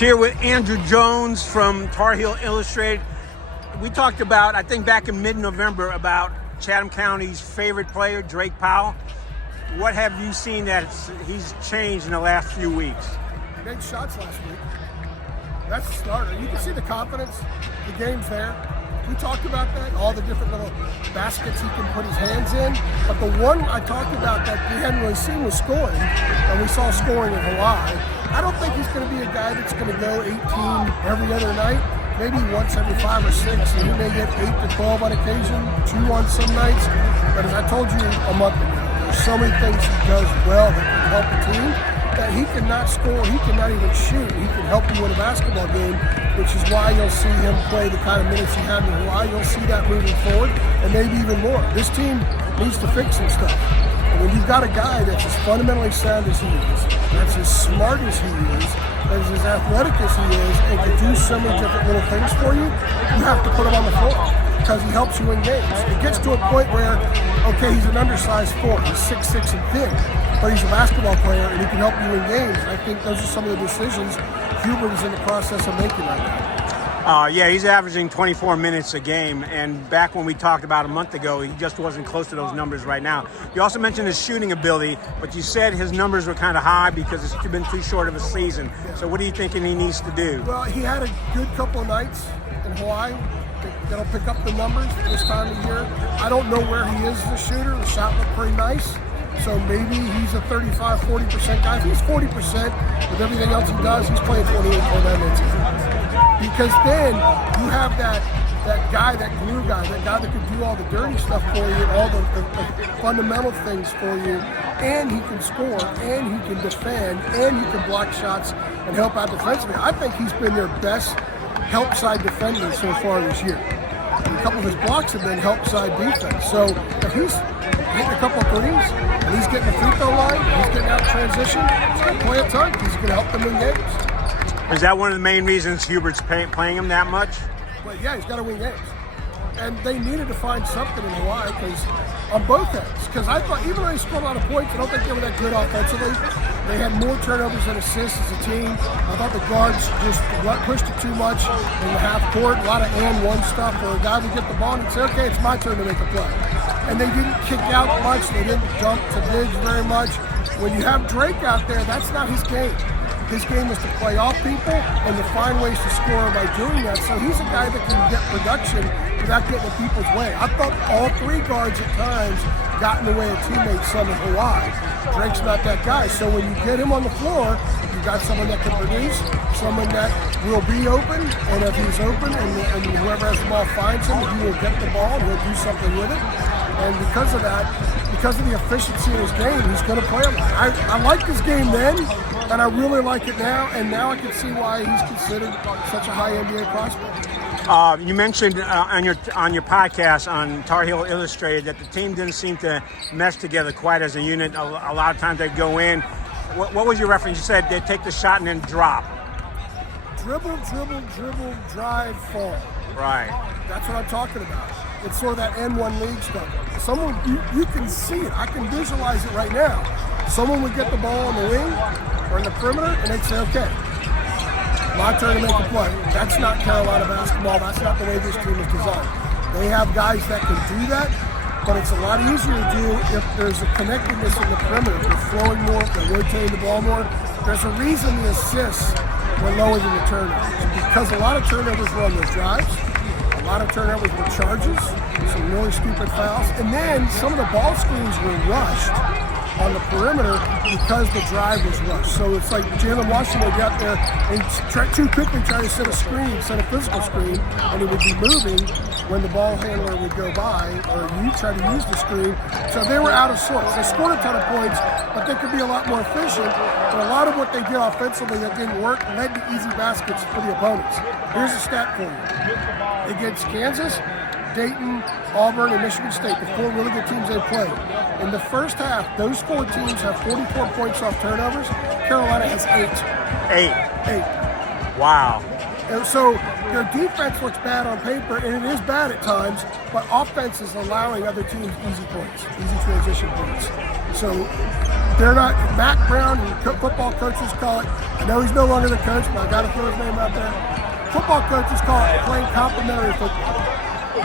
Here with Andrew Jones from Tar Heel Illustrated. We talked about, I think back in mid-November, about Chatham County's favorite player, Drake Powell. What have you seen that he's changed in the last few weeks? He made shots last week. That's the starter. You can see the confidence. The game's there. We talked about that, all the different little baskets he can put his hands in. But the one I talked about that we hadn't really seen was scoring, and we saw scoring in Hawaii. I don't think he's going to be a guy that's going to go 18 every other night. Maybe once every 5 or 6, and he may get 8 to 12 on occasion, 2 on some nights. But as I told you a month ago, there's so many things he does well that can help the team that he cannot score, he cannot even shoot. He can help you win a basketball game, which is why you'll see him play the kind of minutes he had in Hawaii. You'll see that moving forward, and maybe even more. This team needs to fix some stuff. And when you've got a guy that's as fundamentally sound as he is, that's as smart as he is, as athletic as he is, and can do so many different little things for you, you have to put him on the floor because he helps you in games. It gets to a point where, okay, he's an undersized 4, he's 6'6" and thin, but he's a basketball player and he can help you in games. I think those are some of the decisions Hubert is in the process of making right now. Yeah, he's averaging 24 minutes a game, and back when we talked about a month ago, he just wasn't close to those numbers right now. You also mentioned his shooting ability, but you said his numbers were kind of high because it's been too short of a season. Yeah. So what are you thinking he needs to do? Well, he had a good couple of nights in Hawaii that'll pick up the numbers this time of year. I don't know where he is as a shooter. The shot looked pretty nice. So maybe he's a 35, 40% guy. If he's 40% with everything else he does, he's playing 28, 29 minutes. Because then you have that guy, that glue guy, that guy that can do all the dirty stuff for you, all the fundamental things for you, and he can score, and he can defend, and he can block shots and help out defensively. I think he's been their best help side defender so far this year. And a couple of his blocks have been help side defense. So if he's hitting a couple of threes, and he's getting the free throw line, and he's getting out in transition, he's going to play a ton. He's going to help them in games. Is that one of the main reasons Hubert's playing him that much? But yeah, he's got to win games. And they needed to find something in Hawaii because on both ends. Because I thought, even though they scored a lot of points, I don't think they were that good offensively. They had more turnovers than assists as a team. I thought the guards just pushed it too much in the half court. A lot of and one stuff where a guy would get the ball and say, okay, it's my turn to make a play. And they didn't kick out much. They didn't dump to bigs very much. When you have Drake out there, that's not his game. His game is to play off people and to find ways to score by doing that. So he's a guy that can get production without getting in people's way. I thought all 3 guards at times got in the way of teammates some in Hawaii. Drake's not that guy. So when you get him on the floor, you've got someone that can produce, someone that will be open, and if he's open and whoever has the ball finds him, he will get the ball and he'll do something with it. And because of that, because of the efficiency of his game, he's going to play a lot. I liked his game then, and I really like it now, and now I can see why he's considered such a high NBA prospect. You mentioned on your podcast on Tar Heel Illustrated that the team didn't seem to mesh together quite as a unit. A lot of times they'd go in. What was your reference? You said they'd take the shot and then drop. Dribble, drive, fall. Right. That's what I'm talking about. It's sort of that N1 league stuff. Someone, you can see it. I can visualize it right now. Someone would get the ball on the wing or in the perimeter, and they'd say, okay, my turn to make a play. That's not Carolina basketball. That's not the way this team is designed. They have guys that can do that, but it's a lot easier to do if there's a connectedness in the perimeter. They're flowing more, they're rotating the ball more. There's a reason the assists were lower than the turnovers, because a lot of turnovers were on those drives. A lot of turnovers were charges, some really stupid fouls, and then some of the ball screens were rushed on the perimeter because the drive was rushed. So it's like Jalen Washington would get out there and too quickly try to set a physical screen, and he would be moving when the ball handler would go by, or you try to use the screen. So they were out of sorts. They scored a ton of points, but they could be a lot more efficient. But a lot of what they did offensively that didn't work led to easy baskets for the opponents. Here's a stat for you. Against Kansas, Dayton, Auburn, and Michigan State, the 4 really good teams they played. In the first half, those 4 teams have 44 points off turnovers. Carolina has 8. 8. Wow. And so their defense looks bad on paper, and it is bad at times, but offense is allowing other teams easy points, easy transition points. So they're not, Mac Brown and football coaches call it, I know he's no longer the coach, but I got to throw his name out there. Football coaches call it playing complementary football.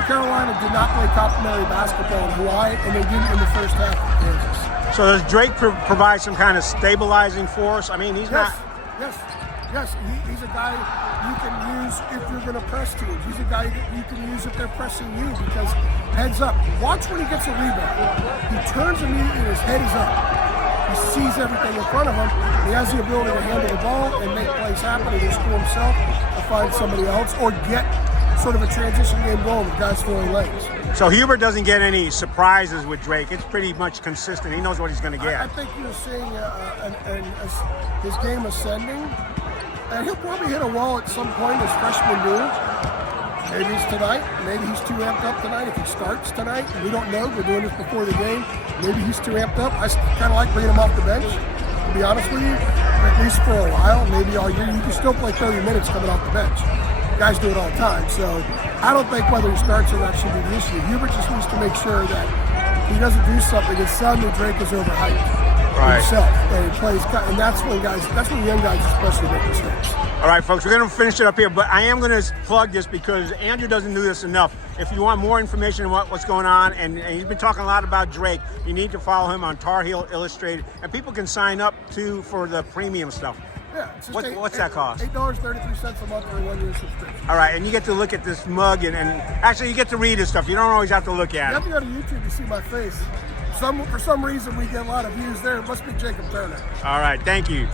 Carolina did not play complementary basketball in Hawaii, and they didn't in the first half of Kansas. So does Drake provide some kind of stabilizing force? I mean, he's not. Yes. He's a guy you can use if you're going to press teams. He's a guy that you can use if they're pressing you, because heads up. Watch when he gets a rebound. He turns immediately and his head is up. He sees everything in front of him. He has the ability to handle the ball and make plays happen, either score himself or find somebody else, or get sort of a transition game going with guys throwing lanes. So Hubert doesn't get any surprises with Drake. It's pretty much consistent. He knows what he's going to get. I think you're seeing his game ascending, and he'll probably hit a wall at some point as freshmen do. Maybe it's tonight. Maybe he's too amped up tonight. If he starts tonight, we don't know. We're doing this before the game. Maybe he's too amped up. I kind of like bringing him off the bench, to be honest with you, at least for a while, maybe all year. You can still play 30 minutes coming off the bench. Guys do it all the time. So I don't think whether he starts or not should be the issue. Hubert just needs to make sure that he doesn't do something and suddenly Drake is overhyped himself, and he plays. And that's when young guys especially make mistakes. All right, folks, we're going to finish it up here, but I am going to plug this because Andrew doesn't do this enough. If you want more information on what's going on, and he's been talking a lot about Drake, you need to follow him on Tar Heel Illustrated, and people can sign up too for the premium stuff. Yeah, it's just what's that cost? $8.33 a month for a 1-year subscription. All right, and you get to look at this mug, and actually you get to read his stuff. You don't always have to look at it. You have to go to YouTube to see my face. For some reason, we get a lot of views there. It must be Jacob Turner. All right, thank you.